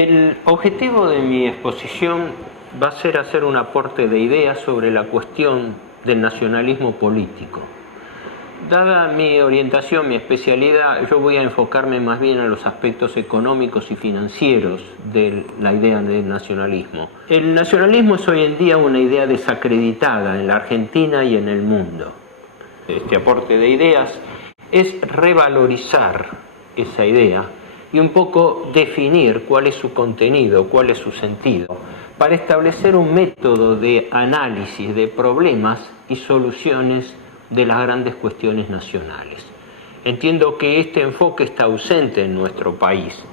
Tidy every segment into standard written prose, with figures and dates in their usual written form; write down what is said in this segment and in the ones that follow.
El objetivo de mi exposición va a ser hacer un aporte de ideas sobre la cuestión del nacionalismo político. Dada mi orientación, mi especialidad, yo voy a enfocarme más bien en los aspectos económicos y financieros de la idea del nacionalismo. El nacionalismo es hoy en día una idea desacreditada en la Argentina y en el mundo. Este aporte de ideas es revalorizar esa idea y un poco definir cuál es su contenido, cuál es su sentido, para establecer un método de análisis de problemas y soluciones de las grandes cuestiones nacionales. Entiendo que este enfoque está ausente en nuestro país,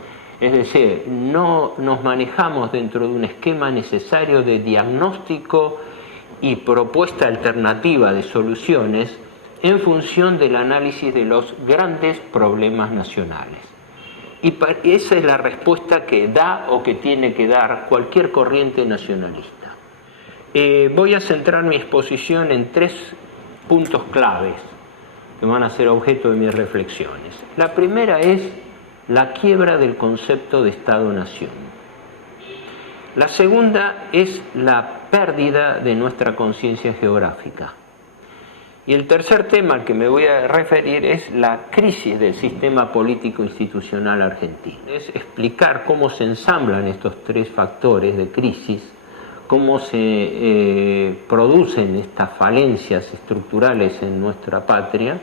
es decir, no nos manejamos dentro de un esquema necesario de diagnóstico y propuesta alternativa de soluciones en función del análisis de los grandes problemas nacionales. Y esa es la respuesta que da o que tiene que dar cualquier corriente nacionalista. Voy a centrar mi exposición en tres puntos claves que van a ser objeto de mis reflexiones. La primera es la quiebra del concepto de Estado-Nación. La segunda es la pérdida de nuestra conciencia geográfica. Y el tercer tema al que me voy a referir es la crisis del sistema político institucional argentino. Es explicar cómo se ensamblan estos tres factores de crisis, cómo se producen estas falencias estructurales en nuestra patria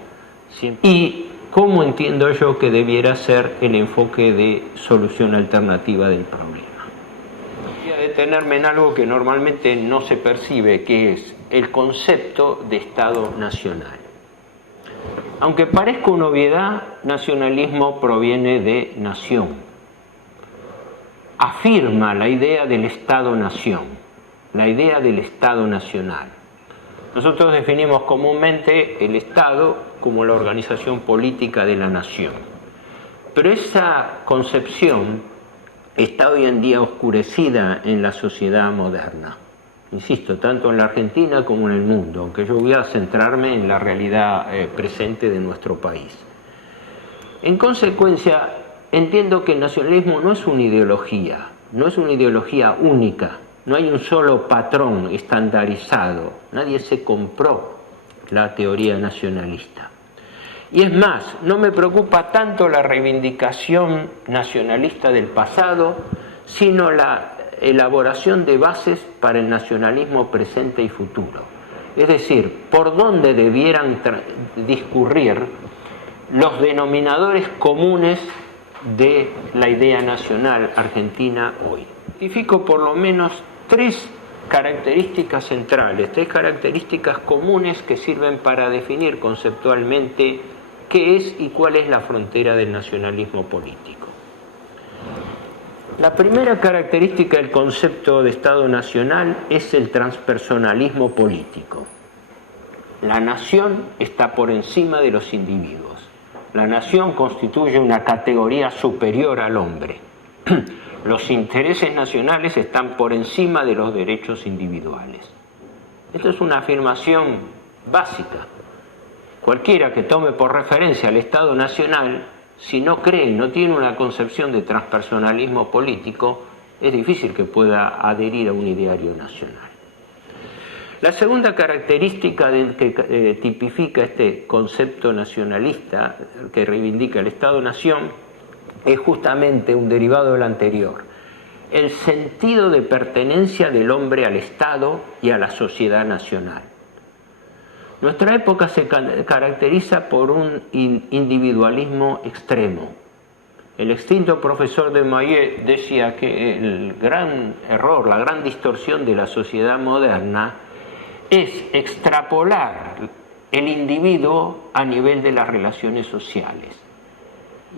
y cómo entiendo yo que debiera ser el enfoque de solución alternativa del problema. Voy a detenerme en algo que normalmente no se percibe, que es el concepto de Estado nacional. Aunque parezca una obviedad, nacionalismo proviene de nación. Afirma la idea del Estado-nación, la idea del Estado nacional. Nosotros definimos comúnmente el Estado como la organización política de la nación. Pero esa concepción está hoy en día oscurecida en la sociedad moderna. Insisto, tanto en la Argentina como en el mundo, aunque yo voy a centrarme en la realidad presente de nuestro país. En consecuencia, entiendo que el nacionalismo no es una ideología, no es una ideología única, no hay un solo patrón estandarizado, nadie se compró la teoría nacionalista. Y es más, no me preocupa tanto la reivindicación nacionalista del pasado, sino la elaboración de bases para el nacionalismo presente y futuro. Es decir, por dónde debieran discurrir los denominadores comunes de la idea nacional argentina hoy. Identifico por lo menos tres características centrales, tres características comunes que sirven para definir conceptualmente qué es y cuál es la frontera del nacionalismo político. La primera característica del concepto de Estado nacional es el transpersonalismo político. La nación está por encima de los individuos. La nación constituye una categoría superior al hombre. Los intereses nacionales están por encima de los derechos individuales. Esto es una afirmación básica. Cualquiera que tome por referencia al Estado nacional, si no cree, no tiene una concepción de transpersonalismo político, es difícil que pueda adherir a un ideario nacional. La segunda característica que tipifica este concepto nacionalista que reivindica el Estado-nación es justamente un derivado del anterior, el sentido de pertenencia del hombre al Estado y a la sociedad nacional. Nuestra época se caracteriza por un individualismo extremo. El extinto profesor de Maillet decía que el gran error, la gran distorsión de la sociedad moderna es extrapolar el individuo a nivel de las relaciones sociales.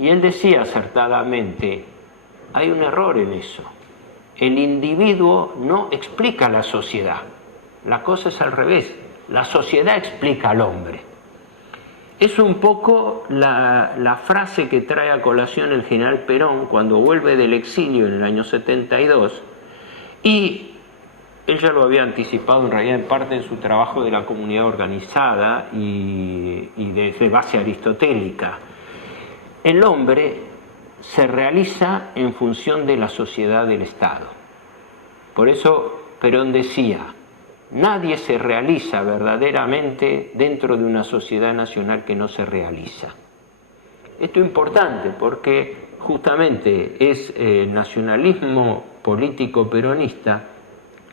Y él decía acertadamente, hay un error en eso. El individuo no explica a la sociedad. La cosa es al revés. La sociedad explica al hombre. Es un poco la frase que trae a colación el general Perón cuando vuelve del exilio en el año 72 y él ya lo había anticipado en realidad en parte en su trabajo de la comunidad organizada y de base aristotélica. El hombre se realiza en función de la sociedad del Estado. Por eso Perón decía, nadie se realiza verdaderamente dentro de una sociedad nacional que no se realiza. Esto es importante porque justamente es el nacionalismo político peronista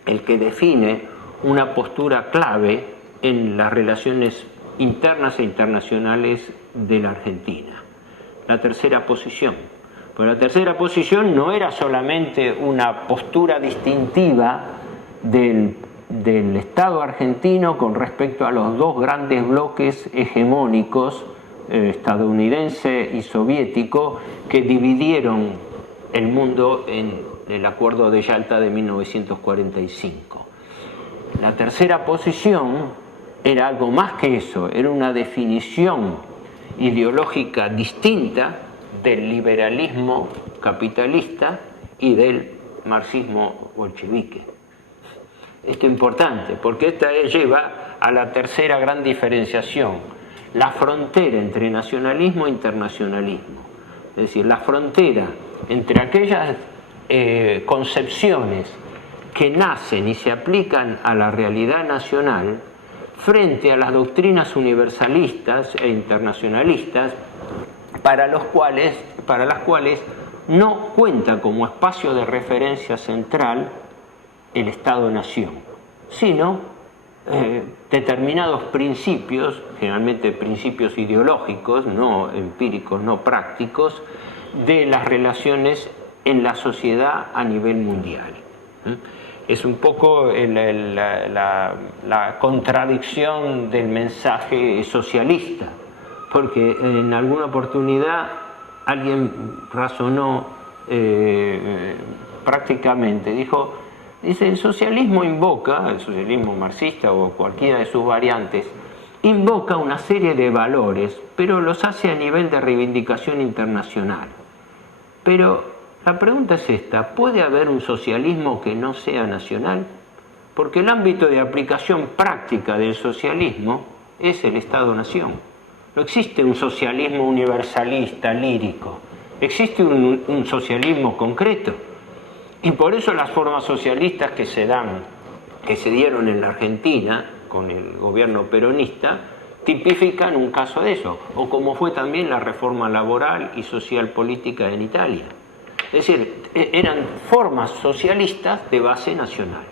el que define una postura clave en las relaciones internas e internacionales de la Argentina. La tercera posición. Pero la tercera posición no era solamente una postura distintiva del Estado argentino con respecto a los dos grandes bloques hegemónicos, estadounidense y soviético, que dividieron el mundo en el Acuerdo de Yalta de 1945. La tercera posición era algo más que eso, era una definición ideológica distinta del liberalismo capitalista y del marxismo bolchevique. Esto es importante porque esta lleva a la tercera gran diferenciación, la frontera entre nacionalismo e internacionalismo. Es decir, la frontera entre aquellas concepciones que nacen y se aplican a la realidad nacional frente a las doctrinas universalistas e internacionalistas para las cuales no cuenta como espacio de referencia central el Estado-Nación, sino determinados principios, generalmente principios ideológicos, no empíricos, no prácticos, de las relaciones en la sociedad a nivel mundial. Es un poco la contradicción del mensaje socialista, porque en alguna oportunidad alguien razonó prácticamente, dice, el socialismo invoca, el socialismo marxista o cualquiera de sus variantes, invoca una serie de valores, pero los hace a nivel de reivindicación internacional. Pero la pregunta es esta, ¿puede haber un socialismo que no sea nacional? Porque el ámbito de aplicación práctica del socialismo es el Estado-Nación. No existe un socialismo universalista, lírico. Existe un socialismo concreto. Y por eso las formas socialistas que se dieron en la Argentina con el gobierno peronista tipifican un caso de eso, o como fue también la reforma laboral y social política en Italia. Es decir, eran formas socialistas de base nacional.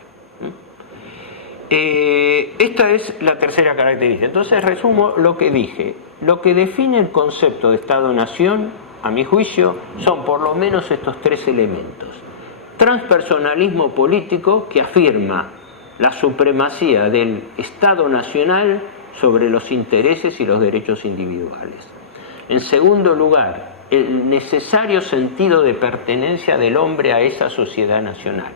Esta es la tercera característica. Entonces resumo lo que dije. Lo que define el concepto de Estado-Nación, a mi juicio, son por lo menos estos tres elementos. Transpersonalismo político, que afirma la supremacía del Estado nacional sobre los intereses y los derechos individuales. En segundo lugar, el necesario sentido de pertenencia del hombre a esa sociedad nacional.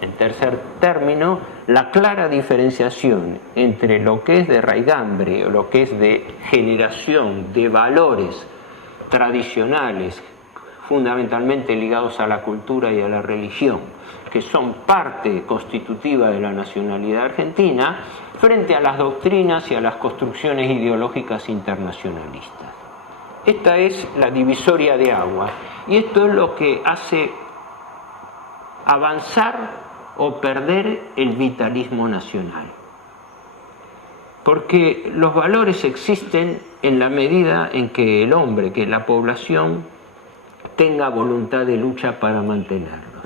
En tercer término, la clara diferenciación entre lo que es de raigambre o lo que es de generación de valores tradicionales, fundamentalmente ligados a la cultura y a la religión, que son parte constitutiva de la nacionalidad argentina, frente a las doctrinas y a las construcciones ideológicas internacionalistas. Esta es la divisoria de aguas y esto es lo que hace avanzar o perder el vitalismo nacional. Porque los valores existen en la medida en que el hombre, que la población, tenga voluntad de lucha para mantenerlos.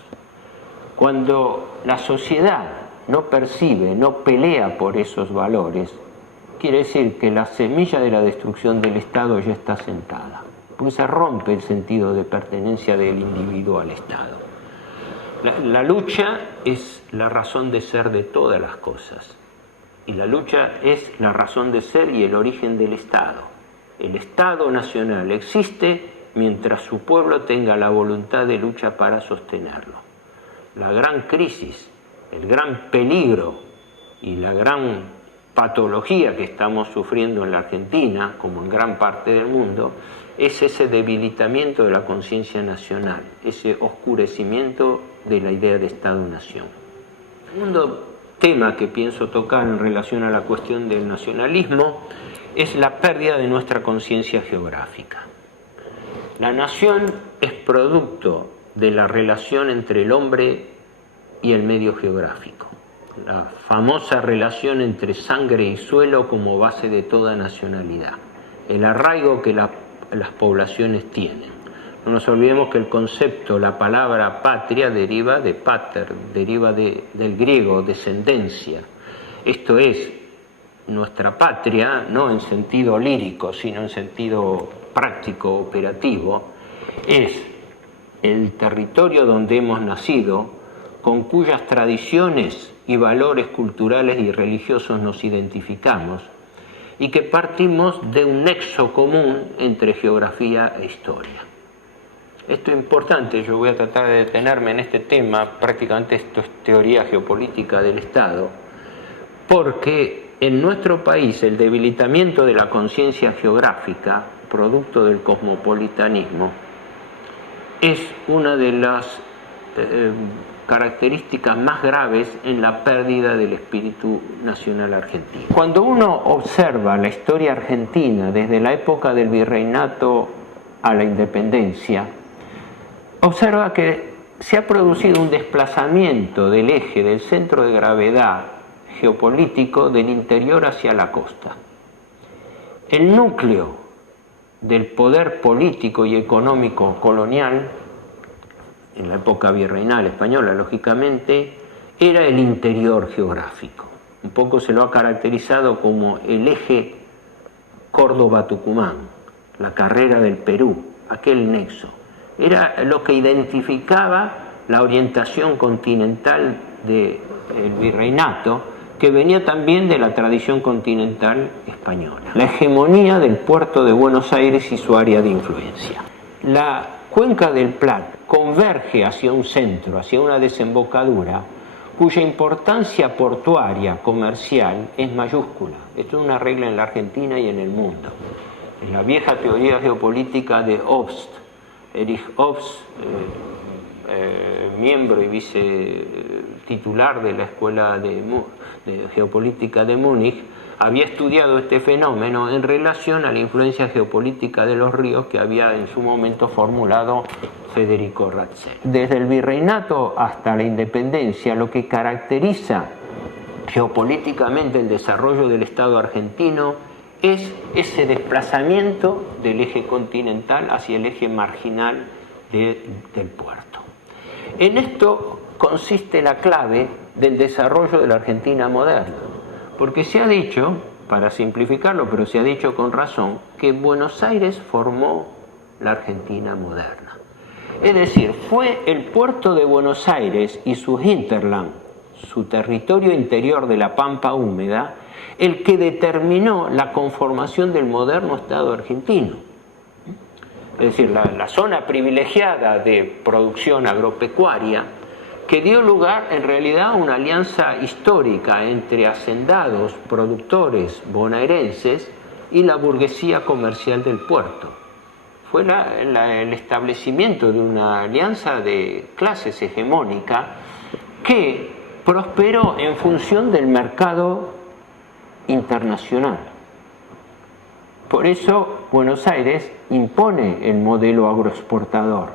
Cuando la sociedad no percibe, no pelea por esos valores, quiere decir que la semilla de la destrucción del Estado ya está sentada, porque se rompe el sentido de pertenencia del individuo al Estado. La lucha es la razón de ser de todas las cosas, y la lucha es la razón de ser y el origen del Estado. El Estado nacional existe mientras su pueblo tenga la voluntad de lucha para sostenerlo. La gran crisis, el gran peligro y la gran patología que estamos sufriendo en la Argentina, como en gran parte del mundo, es ese debilitamiento de la conciencia nacional, ese oscurecimiento de la idea de Estado-Nación. El segundo tema que pienso tocar en relación a la cuestión del nacionalismo es la pérdida de nuestra conciencia geográfica. La nación es producto de la relación entre el hombre y el medio geográfico. La famosa relación entre sangre y suelo como base de toda nacionalidad. El arraigo que las poblaciones tienen. No nos olvidemos que el concepto, la palabra patria deriva de pater, deriva del griego, descendencia. Esto es, nuestra patria, no en sentido lírico, sino en sentido práctico, operativo, es el territorio donde hemos nacido, con cuyas tradiciones y valores culturales y religiosos nos identificamos, y que partimos de un nexo común entre geografía e historia. Esto es importante, yo voy a tratar de detenerme en este tema, prácticamente esto es teoría geopolítica del Estado, porque en nuestro país el debilitamiento de la conciencia geográfica, producto del cosmopolitanismo, es una de las características más graves en la pérdida del espíritu nacional argentino. Cuando uno observa la historia argentina desde la época del virreinato a la independencia, observa que se ha producido un desplazamiento del eje del centro de gravedad geopolítico del interior hacia la costa. El núcleo del poder político y económico colonial, en la época virreinal española, lógicamente, era el interior geográfico. Un poco se lo ha caracterizado como el eje Córdoba-Tucumán, la carrera del Perú, aquel nexo. Era lo que identificaba la orientación continental del virreinato, que venía también de la tradición continental española. La hegemonía del puerto de Buenos Aires y su área de influencia. La cuenca del Plata converge hacia un centro, hacia una desembocadura, cuya importancia portuaria, comercial, es mayúscula. Esto es una regla en la Argentina y en el mundo. En la vieja teoría geopolítica de Obst, Erich Obst, miembro y vicetitular de la Escuela de Geopolítica de Múnich, había estudiado este fenómeno en relación a la influencia geopolítica de los ríos que había en su momento formulado Federico Ratzel. Desde el virreinato hasta la independencia, lo que caracteriza geopolíticamente el desarrollo del Estado argentino es ese desplazamiento del eje continental hacia el eje marginal del puerto. En esto consiste la clave del desarrollo de la Argentina moderna, porque se ha dicho, para simplificarlo, pero se ha dicho con razón, que Buenos Aires formó la Argentina moderna. Es decir, fue el puerto de Buenos Aires y sus hinterland, su territorio interior de la pampa húmeda, el que determinó la conformación del moderno Estado argentino. Es decir, la zona privilegiada de producción agropecuaria, que dio lugar en realidad a una alianza histórica entre hacendados, productores bonaerenses y la burguesía comercial del puerto. Fue el establecimiento de una alianza de clases hegemónica que prosperó en función del mercado internacional. Por eso Buenos Aires impone el modelo agroexportador,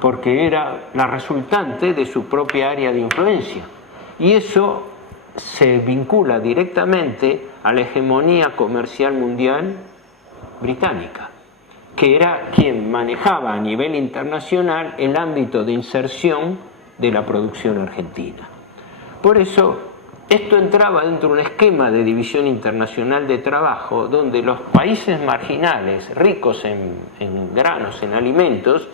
porque era la resultante de su propia área de influencia. Y eso se vincula directamente a la hegemonía comercial mundial británica, que era quien manejaba a nivel internacional el ámbito de inserción de la producción argentina. Por eso, esto entraba dentro de un esquema de división internacional de trabajo donde los países marginales, ricos en granos, en alimentos,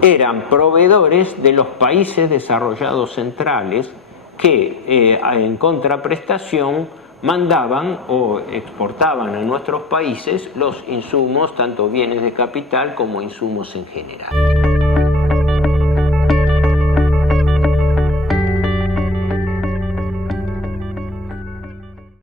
eran proveedores de los países desarrollados centrales que en contraprestación mandaban o exportaban a nuestros países los insumos, tanto bienes de capital como insumos en general.